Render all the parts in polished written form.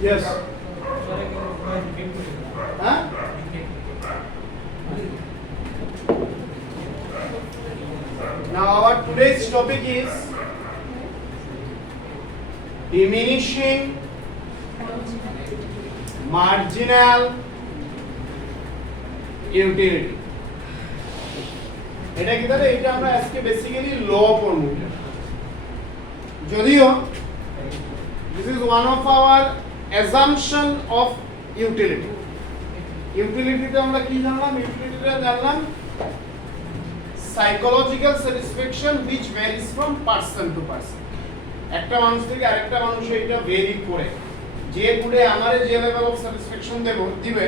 Yes. Huh? Now our today's topic is diminishing marginal utility. এটা কি দাদা এটা আমরা আজকে বেসিক্যালি ল পড়ব যদিও this is one of our assumption of utility. Utility তে আমরা কি জানলাম? Utility তে জানলাম psychological satisfaction which varies from person to person. একটা মানুষ থেকে আরেকটা মানুষে এটা ভেরি করে যে গুডে আমারে যে লেভেল অফ স্যাটিসফ্যাকশন দিবে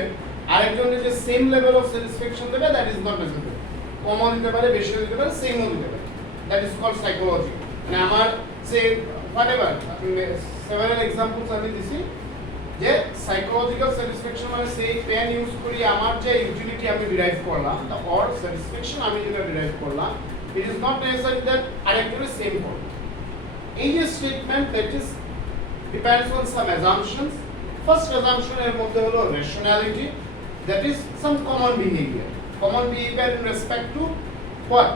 আরেকজনের যে সেম লেভেল অফ স্যাটিসফ্যাকশন দেবে that is not necessary common দিতে পারে বেশি দিতে পারে সেমও দিতে পারে দ্যাট ইজ কল্ড সাইকোলজি মানে আমার সে হোয়াটএভার সেভারাল এক্সাম্পলস আমি দিছি যে সাইকোলজিক্যাল স্যাটিসফ্যাকশন মানে সেই পেন ইউজ করি আমার যে ইউটিলিটি আমি ডিরাইভ করলাম দ্য অর স্যাটিসফ্যাকশন আমি যেটা ডিরাইভ করলাম it is not necessary that আরেকজনের সেম করবে এই যে statement that is depends on some assumptions. First assumption এর মধ্যে হলো rationality, that is some common behavior in respect to what?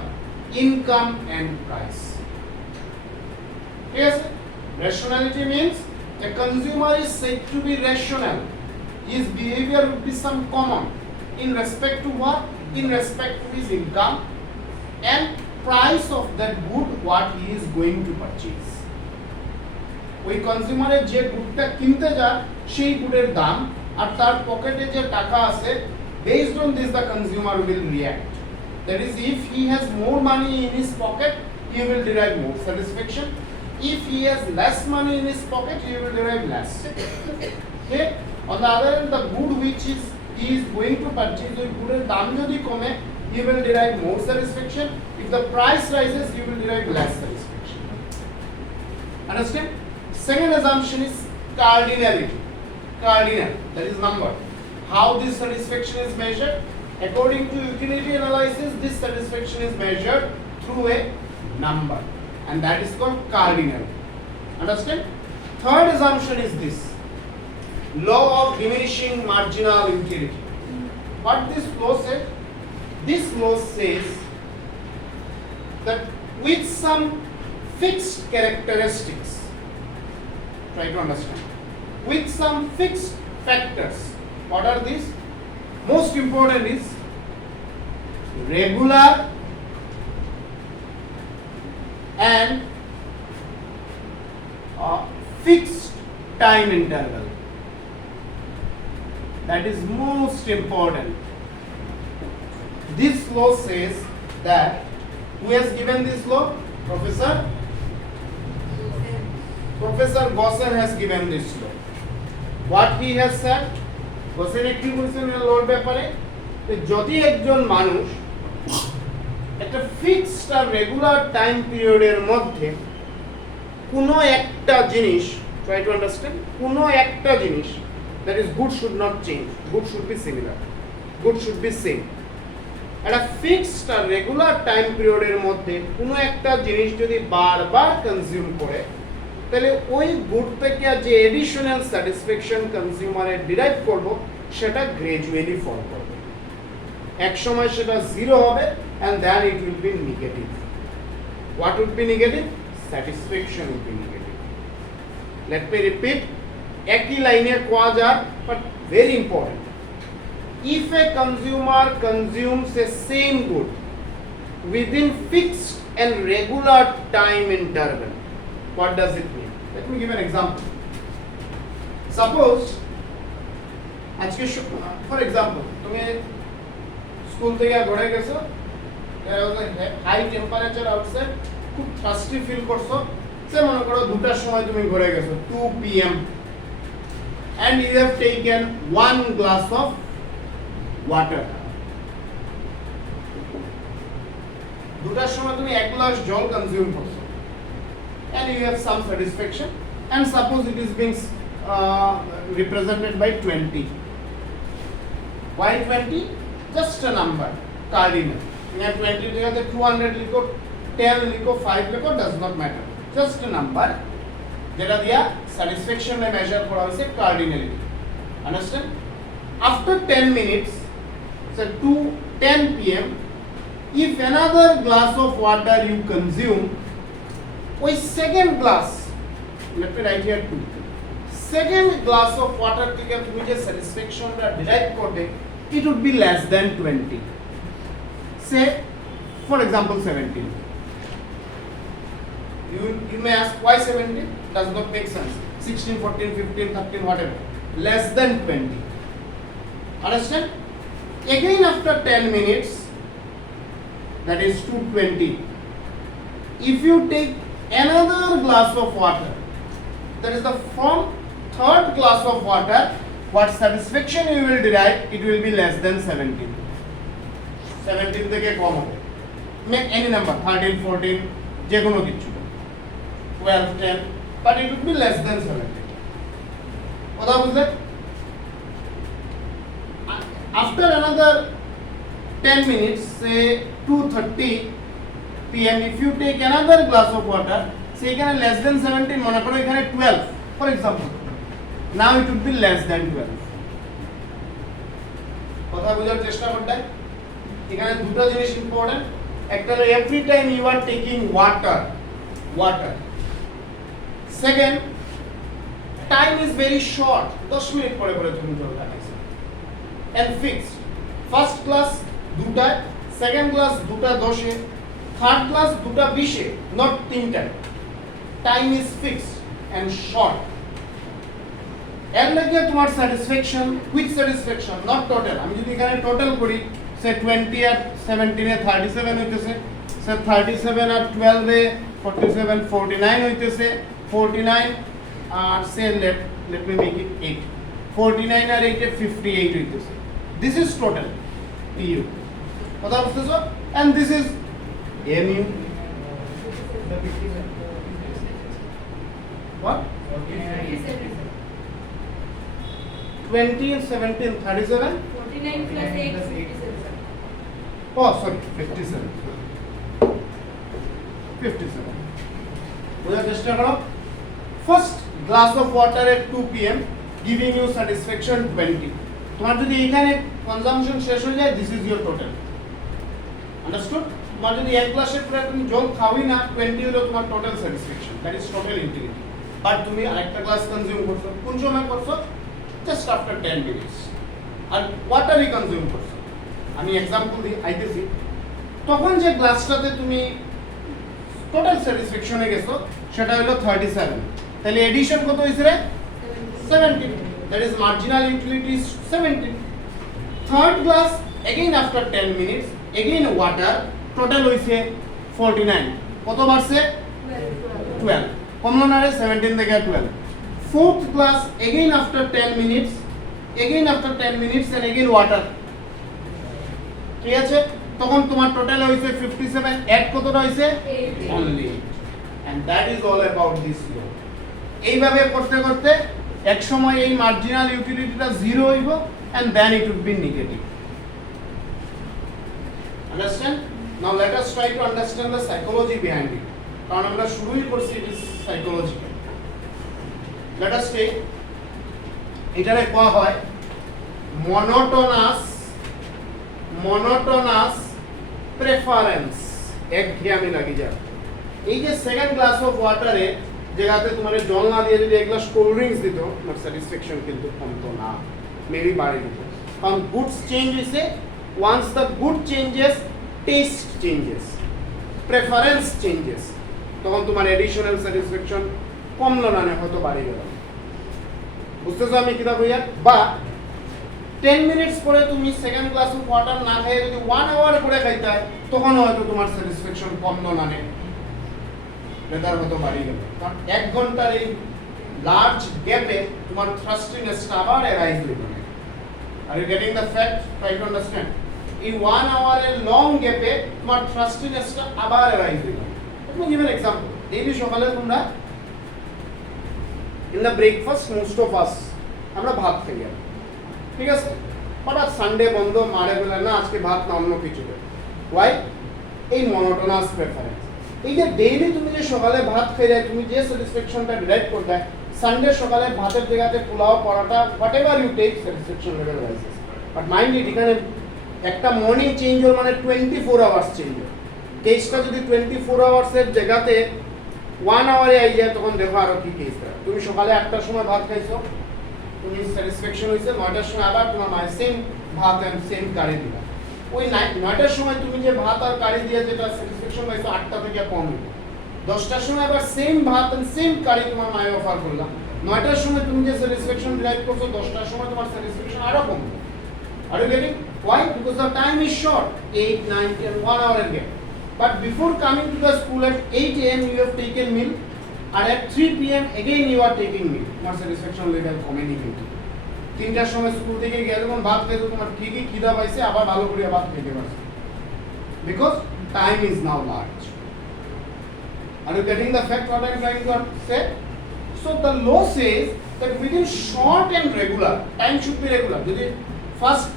Income and price. Yes, rationality means the consumer is said to be rational. His behavior would be some common in respect to what? In respect to his income and price of that good what he is going to purchase. ওই কনজিউমারের যে গুডটা কিনতে যায় সেই গুডের দাম আর তার পকেটে যে টাকা আছে based on this the consumer will react. That is, if he has more money in his pocket he will derive more satisfaction. If he has less money in his pocket he will derive less. Okay, on the other hand the good which is he is going to purchase ওই গুডের দাম যদি কমে he will derive more satisfaction. If the price rises he will derive less satisfaction. Understand? Second assumption is cardinality. Cardinal, that is number. How this satisfaction is measured? According to utility analysis, this satisfaction is measured through a number, and that is called cardinal. Understand? Third assumption is this: law of diminishing marginal utility. What this law says? This law says that with some fixed characteristics. Try to understand. With some fixed factors. What are these? Most important is regular and fixed time interval. That is most important. This law says that who has given this law? Professor Gosson has given this law. What he has said, Gosson কি বলেছেন এই লর ব্যাপারে যে যদি একজন মানুষ একটা fixed আর regular time পিরিয়ডের মধ্যে কোনো একটা জিনিস try to understand কোনো একটা জিনিস that is good should not change, good should be similar, good should be same. একটা ফিক্সড আর রেগুলার টাইম পিরিয়ডের মধ্যে কোনো একটা জিনিস যদি বারবার কনজিউম করে তাহলে ওই গুড থেকে যে এডিশনাল স্যাটিসফ্যাকশন কনজিউমারের ডিরাইভ করব সেটা গ্র্যাজুয়ালি ফল করবে এক সময় সেটা জিরো হবে and then it will be negative. What would be negative? Satisfaction would be negative. Let me repeat, একই লাইনে কোয়া যায় but very important. If a consumer consumes a same good within fixed and regular time interval, what does it mean? Let me give an example. Suppose, for example, তুমি school থেকে ঘরে গেছো, there was a high temperature outside, খুব thirsty feel করছো, সে মনে করো 2টার সময় তুমি ঘরে গেছো 2 p.m. and you have taken 1 glass of water. 2টার সময় তুমি 1 গ্লাস জল কনজিউম করছো and you have some satisfaction, and suppose it is being represented by 20. Why 20? Just a number, cardinal. You have 20 together, 200 लिखो, 10 लिखो, 5 लिखो, does not matter. Just a number. যেটা দিয়া satisfaction measure করা হয়েছে কার্ডিনালি understand after 10 minutes so to 10 p.m. if another glass of water you consume ওই second glass let me write here 2 second glass of water থেকে তুমি যে স্যাটিসফ্যাকশনটা derive করবে it would be less than 20 say for example 17 you may ask why 17 does not make sense 16 14 15 13 whatever less than 20 understand again after 10 minutes that is 220 if you take another glass of water that is the from third glass of water what satisfaction you will derive it will be less than 17 17 থেকে কম হবে make any number 13 14 যে কোনো কিছু 12 10 but it would be less than 17 কথা বুঝলে after another 10 minutes say 2:30 p.m. if you take another glass of water say এখানে less than 17 মনে করো এখানে 12 for example now it would be less than 12 কথা বোঝার চেষ্টা করতে এখানে দুটো জিনিস ইম্পর্টেন্ট একটা হলো every time you are taking water second time is very short 10 minute পরে পরে তুমি জল খাইছো and fixed first class দুটা second class দুটা 10 এ third class দুটা 20 এ not তিনটা time is fixed and short এর লাগে তোমার satisfaction which satisfaction not total আমি যদি এখানে টোটাল করি সে 20 আর 17 এ 37 হইতেছে সে 37 আর 12 এ 47 49 হইতেছে 49 আর সে let me make it 8 49 আর 8 এ 58 হইতেছে this is total PU কথা বুঝতেছো and this is MU what 20 and 17 37 49 plus 8 57 oh sorry 57 বোঝার চেষ্টা করো first glass of water at 2 p.m. giving you satisfaction 20 তোমার যদি এখানে কনজাম্পশন শেষ হয়ে যায় this is your total understood তোমার যদি এক গ্লাসের পরে তুমি জল খাওই না 20 হলো তোমার total satisfaction that is total integrity but তুমি আরেকটা গ্লাস কনজিউম করছো কোন সময় করছো জাস্ট আফটার 10 মিনিটস আর ওয়াটারই কনজিউম করছো আমি एग्जांपल দিই আইতেছি তখন যে গ্লাসটাতে তুমি টোটাল স্যাটিসফ্যাকশনে গেছো সেটা হলো 37 তাহলে এডিশন কত হইছে রে 17 that is marginal utility is 17 third glass again after 10 minutes again water total hoise 49 কত বাড়ছে 12 কমলো না রে 17 থেকে 12 fourth glass again after 10 minutes and again water ঠিক আছে তখন তোমার টোটাল হইছে 57 এড কতটা হইছে only and that is all about this law এইভাবে করতে করতে এক সময় এই মার্জিনাল ইউটিলিটিটা জিরো হইব and then it would be negative understand now let us try to understand the psychology behind it কারণ আমরা শুরুই করছি it is psychological let us take এটারে কোয়া হয় monotonous preference একঘেয়েমি লাগি যায় এই যে সেকেন্ড গ্লাস অফ ওয়াটারে যেটাতে তোমার জল না দিয়ে যদি এক গ্লাস কোল্ড ড্রিঙ্কস দিত তোমার স্যাটিসফ্যাকশন কিন্তু কমতো না মেবি বাড়ে দিত কারণ গুডস চেঞ্জ হইছে once the good changes taste changes preference changes তখন তোমার এডিশনাল স্যাটিসফ্যাকশন কমলো না হয়তো বাড়ে গেল বুঝতেছো আমি কিটা কইয়া বা 10 মিনিটস পরে তুমি সেকেন্ড গ্লাস অফ ওয়াটার না খেয়ে যদি 1 আওয়ার করে খাইতা তখন হয়তো তোমার স্যাটিসফ্যাকশন কমলো না বেটার হতো বাড়ি গেল কারণ 1 ঘন্টার এই লার্জ গ্যাপে তোমার থ্রাস্টিনেসটা আবার অ্যারাইজ হইবে are you getting the fact try to understand এই 1 আওয়ারের লং গ্যাপে তোমার থ্রাস্টিনেসটা আবার অ্যারাইজ হইবে let me give an example daily সকালে তোমরা in the breakfast most of us আমরা ভাত খাই ঠিক আছে হঠাৎ সানডে বন্ধ মারে বলে না আজকে ভাত না অন্য কিছু why এই monotonous preference এই যে ডেইলি তুমি যে সকালে ভাত খাইলে তুমি যে স্যাটিসফ্যাকশনটা ডিরাইভ করবে সানডে সকালে ভাতের জায়গাতে pulao paratha whatever you take satisfaction level rises but mind it এখানে একটা মর্নিং চেঞ্জ হল মানে 24 আওয়ার্স চেঞ্জ হল কেসটা যদি 24 আওয়ার্সের জায়গাতে 1 আওয়ারে আই যায় তখন দেখো আরো কি কেস তুমি সকালে 8টার সময় ভাত খাইছো তুমি স্যাটিসফ্যাকশন হয়েছে 9টার সময় আবার তোমার মায়ের সেম ভাত এন্ড সেম কারি দিলা ওই 9টার সময় তুমি যে ভাত আর কারি দিয়ে যেটা স্যাটিসফ্যাকশন পাইছো 8টা থেকে কম হলো 10টার সময় আবার সেম ভাত এন্ড সেম কারি তোমার মায়ে অফার করলাম 9টার সময় তুমি যে স্যাটিসফ্যাকশন ডিরাইভ করছো 10টার সময় তোমার স্যাটিসফ্যাকশন আরো কম হলো Are you getting? Why? Because the time is short 8, 9, 10, 1 hour again. But before coming to the school at 8 a.m. you have taken meal and at 3 p.m. again you are taking meal. Your satisfaction level কমেনি কিন্তু 3টার সময় school থেকে গিয়ে যখন ভাত খেতে তোমার ঠিকই খিদা পাইছে আবার ভালো করে ভাত খেতে পারছো because time is now large. Are you getting the fact what I am trying to say? So the law says that within short and regular time should be regular. যদি first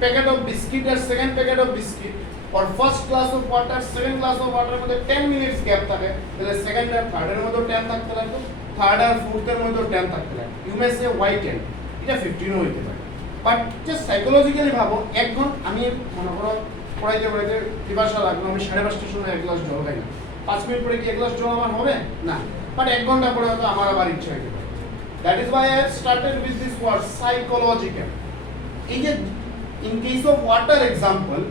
packet of biscuit or second packet of biscuit or first glass of water second glass of water মধ্যে 10 minutes gap থাকে তাহলে second আর third এর মধ্যে 10 থাকতে লাগবে third আর fourth এর মধ্যে 10 থাকতে লাগবে you may say why 10 এটা 15 হইতে পারে বাট জাস্ট সাইকোলজিক্যালি ভাবো এক ঘন্টা আমি মনে করো পড়াইতে পিপাসা লাগলো আমি 5:30টার সময় এক গ্লাস জল খাই না 5 মিনিট পরে কি এক গ্লাস জল আমার হবে না বাট এক ঘন্টা পরে হয়তো আমার আবার ইচ্ছা হইতে পারে that is why I have started with this word psychological এই যে in case of water example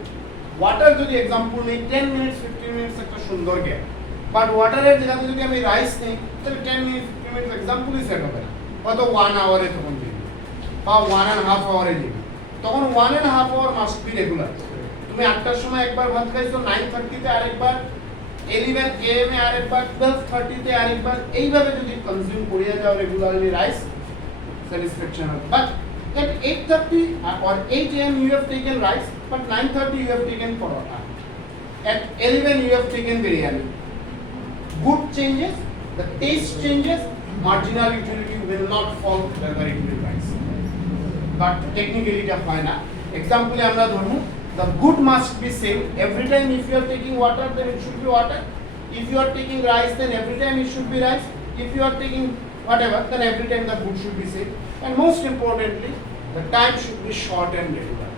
water যদি এক্সাম্পল নেই 10 মিনিটস 15 মিনিটস একটা সুন্দর গ্যাপ বাট ওয়াটারের জায়গাতে যদি আমি রাইস নেই তাহলে 10 মিনিট 15 মিনিটস এক্সাম্পলই সেট হবে না হয়তো 1 আওয়ারে তখন দিবি বা 1.5 আওয়ারে দিবি তখন 1.5 আওয়ার মাস্ট বি রেগুলার তুমি 8টার সময় একবার ভাত খাইছো 9:30 তে আরেকবার 11 am এ আরেকবার 12:30 তে আরেকবার এইভাবে যদি কনজিউম করিয়া যাও রেগুলারলি রাইস স্যাটিসফ্যাকশন হবে but at 8:30 or 8 a.m. you have taken rice, but 9:30 you have taken paratha. At 11 you have taken biryani. Good changes, the taste changes, marginal utility will not fall whether it will rise. But technically it is fine. Example, amra dhormu, the good must be same. Every time if you are taking water, then it should be water. If you are taking rice, then every time it should be rice. If you are taking whatever, then every time the food should be same. And most importantly, the time should be short and regular.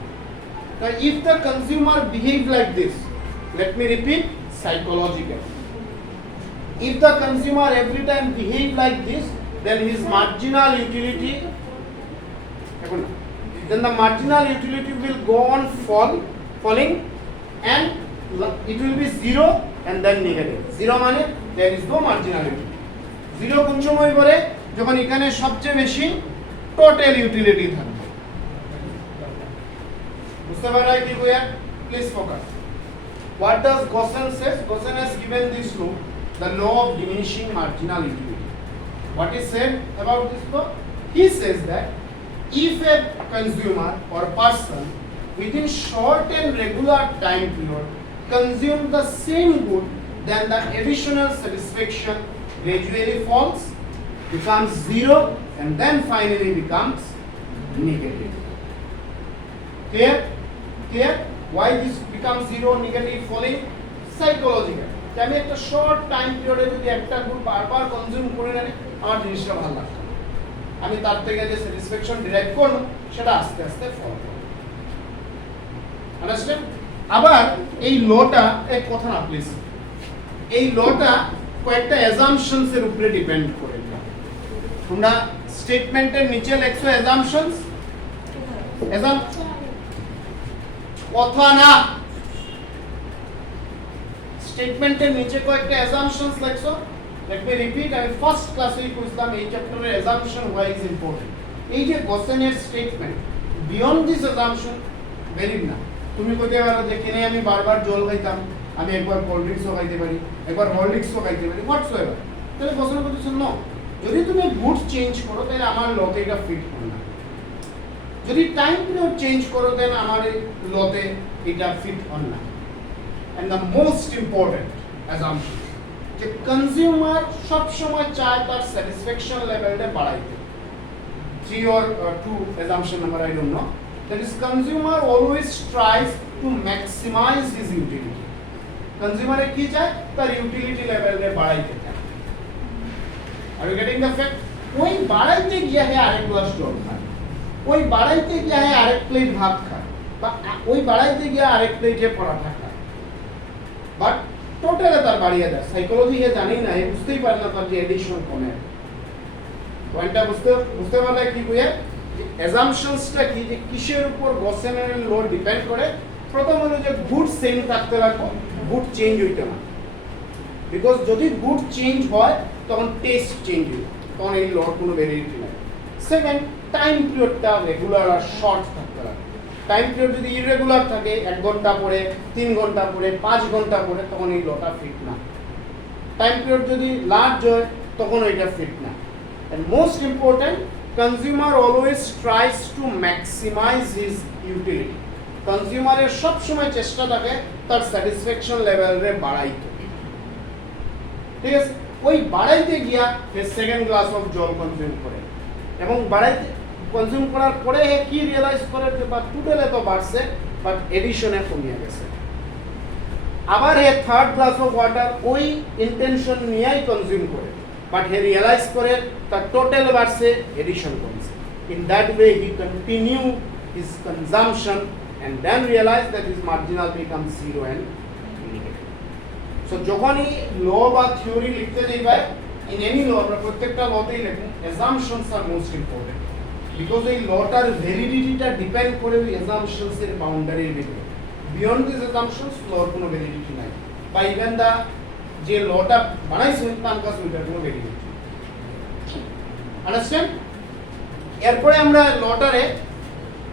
Now, if the consumer behave like this, let me repeat, psychological. If the consumer every time behave like this, then his marginal utility, then the marginal utility will go on falling, and it will be zero and then negative. Zero মানে there is no marginal utility. Zero কোন সময় পরে যখন এখানে সবচেয়ে বেশি total utility থাকবে বুঝতে পারলে কি কইয়া please focus what does Gaussian says Gaussian has given this law the law of diminishing marginal utility what is said about this law he says that if a consumer or person within short and regular time period consume the same good then the additional satisfaction gradually falls becomes zero and then finally becomes negative. Clear? Why this becomes zero, negative, falling? Psychological. আমি একটা short time পিরিয়ডে যদি একটা good বারবার consume করে নেই আমার জিনিসটা ভালো লাগবে আমি তার থেকে যে স্যাটিসফ্যাকশন ডিরাইভ করব সেটা আস্তে আস্তে ফল করবে আন্ডারস্ট্যান্ড আবার এই লটা এক কথা না প্লিজ এই লটা কয়েকটা অ্যাজাম্পশনস এর উপরে ডিপেন্ড করে তোমরা স্টেটমেন্টের নিচে লেখছো অ্যাজাম্পশনস কথা না স্টেটমেন্টের নিচে কয়েকটা অ্যাজাম্পশনস লেখছো লেট মি রিপিট আমি ফার্স্ট ক্লাসেই কইছিলাম এই চ্যাপ্টারের অ্যাজাম্পশন হোয়াই ইজ ইম্পর্টেন্ট এই যে Gaussian statement beyond this assumption valid না তুমি কইতে পারো যে কেন আমি বারবার জল খাইতাম আমি একবার কোল্ড ড্রিঙ্কসও খাইতে পারি একবার হরলিক্সও খাইতে পারি হোয়াটসএভার তাহলে Gaussian বলছে নো যদি তুমি গুড চেঞ্জ করো তাহলে আমার লতে এটা ফিট হবে না যদি টাইম পিরিয়ড চেঞ্জ করো দেন আমার লতে এটা ফিট হবে না and the most important assumption যে কনজিউমার সব সময় চায় তার স্যাটিসফ্যাকশন লেভেলটা বাড়াইতে 3 or 2 assumption number I don't know that is consumer always tries to maximize his utility কনজিউমারে কি চায় তার ইউটিলিটি লেভেলে বাড়াইতে চায়। Are you getting the fact? ওই বাড়াইতে গিয়ে হে আরেক গ্লাস জল খায়, ওই বাড়াইতে গিয়ে হে আরেক প্লেট ভাত খায়, বা ওই বাড়াইতে গিয়ে আরেক প্লেটে পরাঠা খায়, বাট টোটালে তার বাড়িয়ে দেয়। সাইকোলজি হে জানি না, বুঝতেই পারে না তার যে এডিশন কমে। পয়েন্টটা বুঝতে পারলে কি বুঝে অ্যাজাম্পশনসটা কি, যে কিসের উপর গসেনের ল ডিপেন্ড করে। প্রথম হলো যে গুড সেম থাকতে লাগবে, গুড চেঞ্জ হইতে না, বিকজ যদি গুড চেঞ্জ হয় তখন টেস্ট চেঞ্জ হবে, তখন এই লর কোনো ভ্যালিডিটি নাই। সেকেন্ড, টাইম পিরিয়ডটা রেগুলার আর শর্ট থাকতে লাগবে। টাইম পিরিয়ড যদি ইরেগুলার থাকে, 1 ঘন্টা পরে, 3 ঘন্টা পরে, 5 ঘন্টা পরে, তখন এই লটা ফিট না। টাইম পিরিয়ড যদি লার্জ হয় তখন ওইটা ফিট না। And most important, consumer always tries to maximize his utility. Consumer এর সব সময় চেষ্টা থাকে তার স্যাটিসফ্যাকশন লেভেলে বাড়াইতে, ঠিক আছে? ওই বাড়াইতে গিয়া সে সেকেন্ড গ্লাস অফ জল কনজিউম করে, এবং বাড়াইতে কনজিউম করার পরে কি রিয়েলাইজ করে যে বা টোটালে তো বাড়ছে বাট এডিশনে কমিয়ে গেছে। আবার হে থার্ড গ্লাস অফ ওয়াটার ওই ইন্টেনশন নিয়েই কনজিউম করে, but he realized করে the total versus addition কমছে। In that way he continue his consumption and then realize that his marginal becomes zero and negative. So যখনই ল বা theory লিখতে যাইবা, in any law আমরা প্রত্যেকটা লতেই লিখুন assumptions are most important, because এই লটার ভ্যালিডিটিটা ডিপেন্ড করে ওই assumptions এর বাউন্ডারির ভিতরে। Beyond these assumptions লর কোনো ভ্যালিডিটি নাই, বা ইভেন দা যে লটা বানাইছেন তার কাছে ওইটার কোনো ভ্যালিডিটি। আন্ডারস্ট্যান্ড? এরপরে আমরা লটারে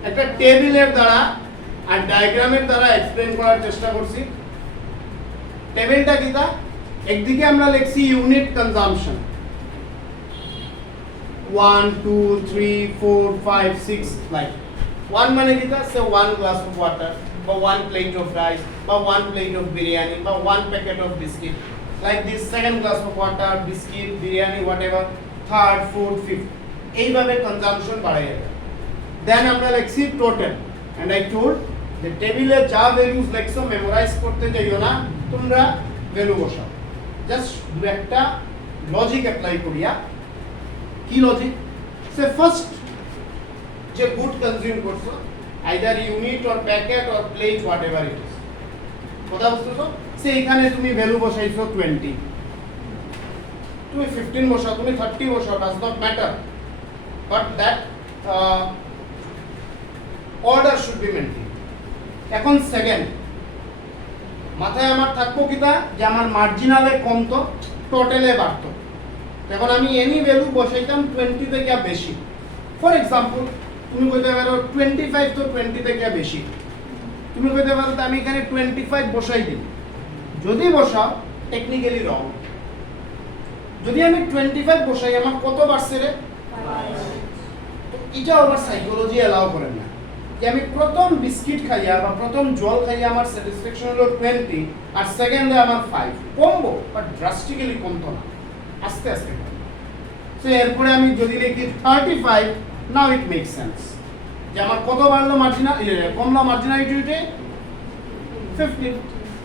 একটা টেবিলের দ্বারা আর ডায়াগ্রামের দ্বারা এক্সপ্লেন করার চেষ্টা করছি। টেবিলটা কিটা? একদিকে আমরা লিখছি ইউনিট কনজাম্পশন 1 2 3 4 5 6 লাইক 1 মানে কিটা? সে 1 গ্লাস অফ ওয়াটার, বা 1 প্লেট অফ রাইস, বা 1 প্লেট অফ বিরিয়ানি, বা 1 packet of biscuit, like this second glass of water, biscuit, biryani, whatever, third, fourth, fifth, এইভাবে কনজাম্পশন বাড়াই যাবে। দেন আমরা লিখছি total, and I told the টেবিলে যা ভ্যালুস লিখছো মেমোরাইজ করতে যাইও না, তোমরা ভ্যালু বসাও, জাস্ট দু একটা লজিক অ্যাপ্লাই করিয়া। কি লজিক? সে ফার্স্ট যে গুড কনজিউম করছো, either unit or packet or plate, whatever it is, কথা বুঝতেছো? সে এখানে তুমি ভ্যালু বসাইছো 20, তুমি 15 বসাও, তুমি 30 বসাও, does not matter, but that order should be maintain. এখন সেকেন্ড মাথায় আমার থাকবো কিটা, যে আমার মার্জিনালে কমতো, টোটালে বাড়তো। এখন আমি এনি ভ্যালু বসাইতাম 20 থেকে বেশি। ফর এক্সাম্পল তুমি কইতে পারো 25 তো 20 থেকে বেশি, তুমি কইতে পারো আমি এখানে 25 বসাই দিই। যদি বসাও টেকনিক্যালি রং। যদি আমি 25 বসাই আমার কত বাড়ছে রে? তো এটা আবার সাইকোলজি এলাও করে না, যে আমি প্রথম বিস্কিট খাইয়া বা প্রথম জল খাইয়া আমার স্যাটিসফ্যাকশন হলো 20, আর সেকেন্ডে আমার 5 কমবো, বাট ড্রাস্টিক্যালি কমতো না, আস্তে আস্তে কমবো। সো এরপরে আমি যদি লিখি 35, নাও ইট মেক সেন্স, যে আমার কত বাড়লো মার্জিনাল, কমলো মার্জিনালিটি 15,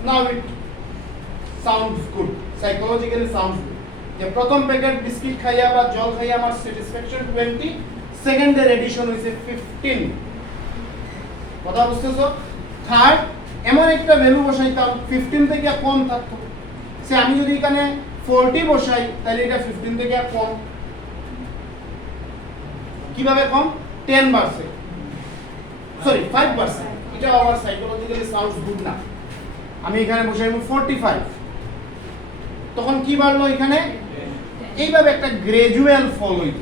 নাও ইট sounds good, psychologically sounds good, যে প্রথম প্যাকেট বিস্কিট খাইয়া বা জল খাইয়া আমার স্যাটিসফ্যাকশন 20, সেকেন্ডের এডিশন হইছে 15, কথা বুঝতেছো? থার্ড এমন একটা ভ্যালু বসাইতাম 15 থেকে কম থাকতো, সে আমি যদি এখানে 40 বসাই তাহলে এটা 15 থেকে কম। কিভাবে কম? 10 বাড়ছে, সরি 5 বাড়ছে, এটা আমার সাইকোলজিক্যালি সাউন্ডস গুড না। আমি এখানে বসাইব 45, তখন কি বাড়লো এখানে? এইভাবে একটা গ্রাজুয়াল ফল হইল,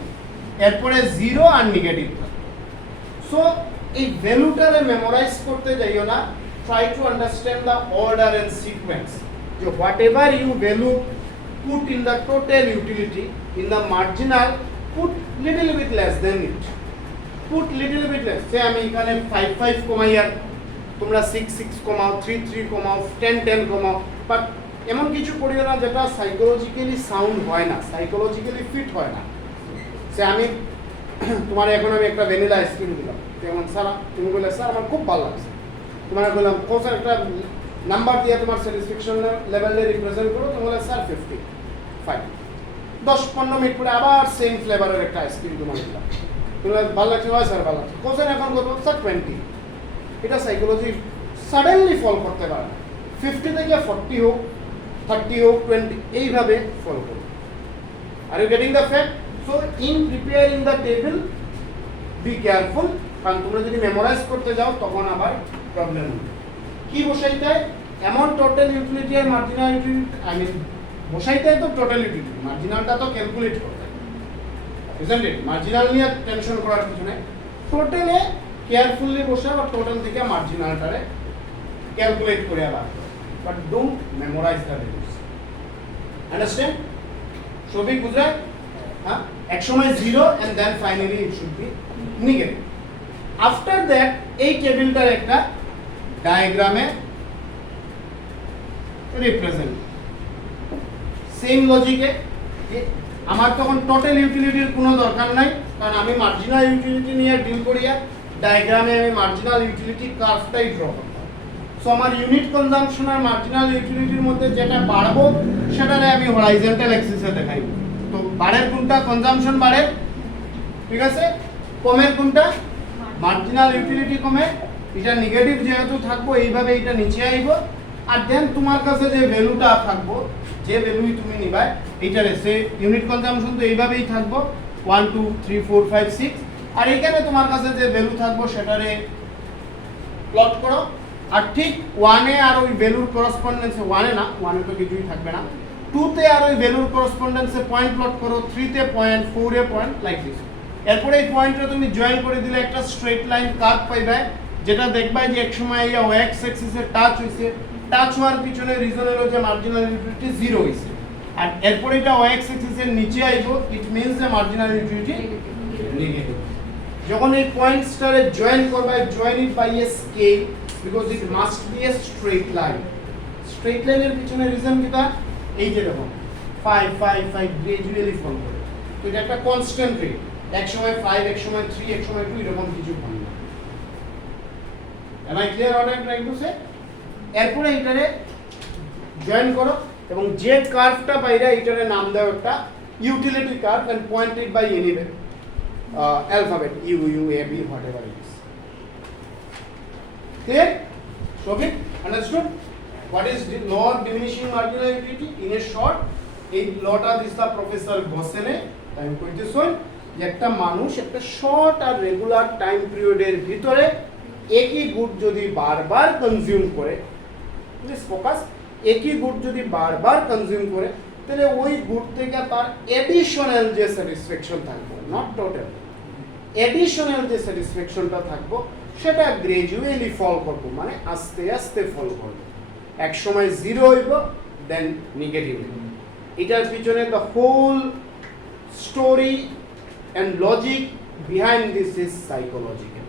এরপরে 0 আর নেগেটিভ। সো এই ভ্যালুটারে মেমোরাইজ করতে যাইও না, try to understand the order and sequence, যে whatever you value put in the total utility, in the marginal put little bit less then it, put little bit less. Say আমি এখানে 5 কমাইয়া তোমরা 6 কমাও, 3 কমাও, 10 কমাও, বাট এমন কিছু করিও না যেটা সাইকোলজিক্যালি সাউন্ড হয় না, সাইকোলজিক্যালি ফিট হয় না। সে আমি তোমার এখন আমি একটা ভ্যানিলা আইসক্রিম দিলাম, যেমন স্যার তুমি বললে স্যার আমার খুব ভালো লাগছে, তোমার বললাম স্যার একটা নাম্বার দিয়ে তোমার স্যাটিসফ্যাকশন লেভেলে রিপ্রেজেন্ট করো, তোমার স্যার 50 ফাইন। 10-15 মিনিট পরে আবার সেম ফ্লেভারের একটা আইসক্রিম তোমার দিলাম, তোমার ভালো লাগছে, হয় স্যার ভালো লাগছে, কোথায় এখন কত স্যার 20। এটা সাইকোলজি সাডেনলি ফল করতে পারে না, 50 থেকে 40 হোক, 30 হোক, 20 এইভাবে ফল করবে। Are you getting the fact? So in preparing the table be careful, কারণ তোমরা যদি মেমোরাইজ করতে যাও তখন আবার প্রবলেম হবে। কি বসাইতে হয়? অ্যামাউন্ট, টোটাল ইউটিলিটি আর মার্জিনাল ইউটিলিটি, আই মিন বসাইতে হয় তো টোটাল ইউটিলিটি, মার্জিনালটা তো ক্যালকুলেট করতে হয়, ইজন্ট ইট? মার্জিনাল নিয়ে টেনশন করার কিছু নেই, টোটালে কেয়ারফুলি বসে বা টোটাল থেকে মার্জিনালটারে ক্যালকুলেট করে আবার, but don't memorise the values. Understand? সবই বুঝায়? হ্যাঁ, এক সময় 0 and then finally it should be negative. After that এই টেবিলটার একটা ডায়াগ্রামে রিপ্রেজেন্ট, সেম লজিকে আমার তখন টোটাল ইউটিলিটির কোনো দরকার নাই, কারণ আমি মার্জিনাল ইউটিলিটি নিয়ে ডিল করিয়া ডায়াগ্রামে আমি মার্জিনাল ইউটিলিটি কার্ভটাই ড্র করব। সো আমার ইউনিট কনজাম্পশন আর মার্জিনাল ইউটিলিটির মধ্যে যেটা বাড়বো সেটারে আমি হরাইজন্টাল অ্যাক্সিসে দেখাইব। তো বাড়ের কোনটা? কনজাম্পশন বাড়ে, ঠিক আছে? কমের কোনটা? মার্জিনাল ইউটিলিটি কমে, এটা নেগেটিভ যেহেতু থাকবো এইভাবে এটা নিচে আইব, আর দেন তোমার কাছে যে ভ্যালুটা থাকবো, যে ভ্যালুই তুমি নিবা এইটারে সে ইউনিট কনজাম্পশন তো এইভাবেই থাকবো 1 2 3 4 5 6, আর এখানে তোমার কাছে যে ভ্যালু থাকবো সেটারে প্লট করো। আর ঠিক 1 এ আর ওই ভ্যালুর করসপন্ডেন্সে, 1 এ না, 1 এ তো কিছুই থাকবে না, 2 তে আর ওই ভ্যালুর করসপন্ডেন্সে পয়েন্ট প্লট করো, 3 তে point, 4 A point, like this. এরপরে এই পয়েন্টটা তুমি জয়েন করে দিলে একটা স্ট্রেট লাইন কার্ভ পাইবে, যেটা দেখবা যে এক সময় এই ওএক্স অ্যাক্সিসে টাচ হইছে, টাচ হওয়ার পিছনে রিজন হলো যে মার্জিনাল ইউটিলিটি 0 হইছে, আর এরপরে এটা ওএক্স অ্যাক্সিসের নিচে আইবো, ইট মিন্স যে মার্জিনাল ইউটিলিটি নেগেটিভ। যখন এই পয়েন্টসটারে জয়েন করবা, join it by a scale, because it must be a straight line. Straight লাইনের পিছনে রিজন কিটা? এই যে দেখো 5 5 5 গ্রাজুয়ালি ফল করে, তো এটা একটা কনস্ট্যান্ট রেট, এক সময় 5, এক সময় 3, এক সময় 2, এরকম কিছু হয় না। Am I clear what I am trying to say? এরপরে এটারে জয়েন করো এবং যে কার্ভটা পাইরা এটারে নাম দাও একটা utility curve and point it by any alphabet U U A B whatever it is. Clear? Shobit, understood? What is the law of diminishing marginal utility? In a short, এই লটা দিছলা প্রফেসর বসেনে টাইম কইতেছন যে একটা মানুষ একটা short আর regular time পিরিয়ডের ভিতরে একই good যদি বারবার কনজিউম করে, প্লিজ ফোকাস, একই গুড যদি বারবার কনজিউম করে, তাহলে ওই গুড থেকে তার এডিশনাল যে স্যাটিসফ্যাকশন থাকবে, নট টোটাল, এডিশনাল যে স্যাটিসফ্যাকশনটা থাকবো সেটা গ্রাজুয়ালি ফল করবো, মানে আস্তে আস্তে ফল করবো, এক সময় 0 হইব, দেন নেগেটিভ হইব। এটার পিছনে the whole story and logic behind this is psychological,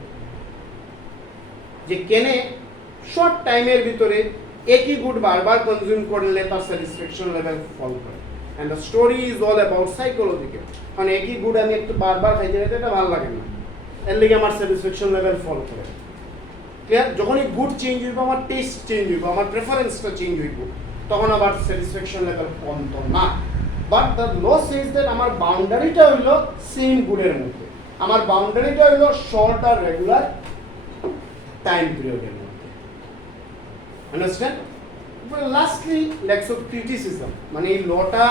যে কেনে শর্ট টাইমের ভিতরে একই গুড বারবার কনজিউম করলে তার স্যাটিসফ্যাকশন লেভেল ফল করে, and the story is all about psychological. মানে একই গুড আমি একটু বারবার খাইতে খাইতে এটা ভালো লাগে না, এর লিগে আমার স্যাটিসফ্যাকশন লেভেল ফল করে। ক্লিয়ার? যখন এই গুড চেঞ্জ হইব, আমার টেস্ট চেঞ্জ হইব, আমার প্রেফারেন্সটা চেঞ্জ হইব, তখন আবার স্যাটিসফ্যাকশন লেভেল কমতো না। But the law says that আমার বাউন্ডারিটা হইল সেম গুডের মধ্যে, আমার বাউন্ডারিটা হইল শর্ট আর রেগুলার টাইম পিরিয়ডের মধ্যে। Understand? Lastly let's of criticism, মানে এই লটা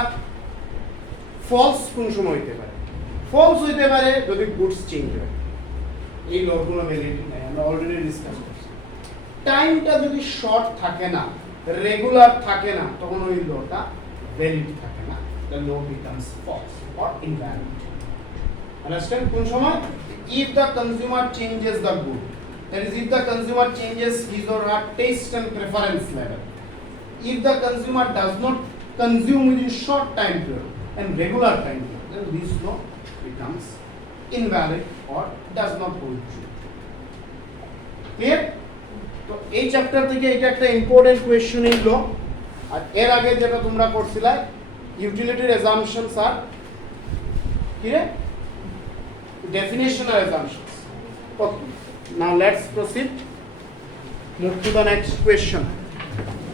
ফলস কোন সময় হইতে পারে? ফলস হইতে পারে যদি গুডস চেঞ্জ হয়, এই লগুলো ভ্যালিডিটি নাই, আমরা অলরেডি ডিসকাস করছি। টাইমটা যদি শর্ট থাকে না, রেগুলার থাকে না, তখন ওই লটা ভ্যালিড থাকে না, the law becomes false or invalid. Understand? কোন সময়? If the consumer changes the good, that is, if the consumer changes his or her taste and preference level, if the consumer does not consume within short time period and regular time period, then this law becomes invalid or does not hold true. Clear? তো এই chapter থেকে এটা একটা important question ছিল, আর এর আগে যেটা তোমরা করছিলা ইউটিলিটির অ্যাজাম্পশনস আর কি রে ডেফিনেশন আর assumptions. Okay, now let's proceed, move to the next question. Bye.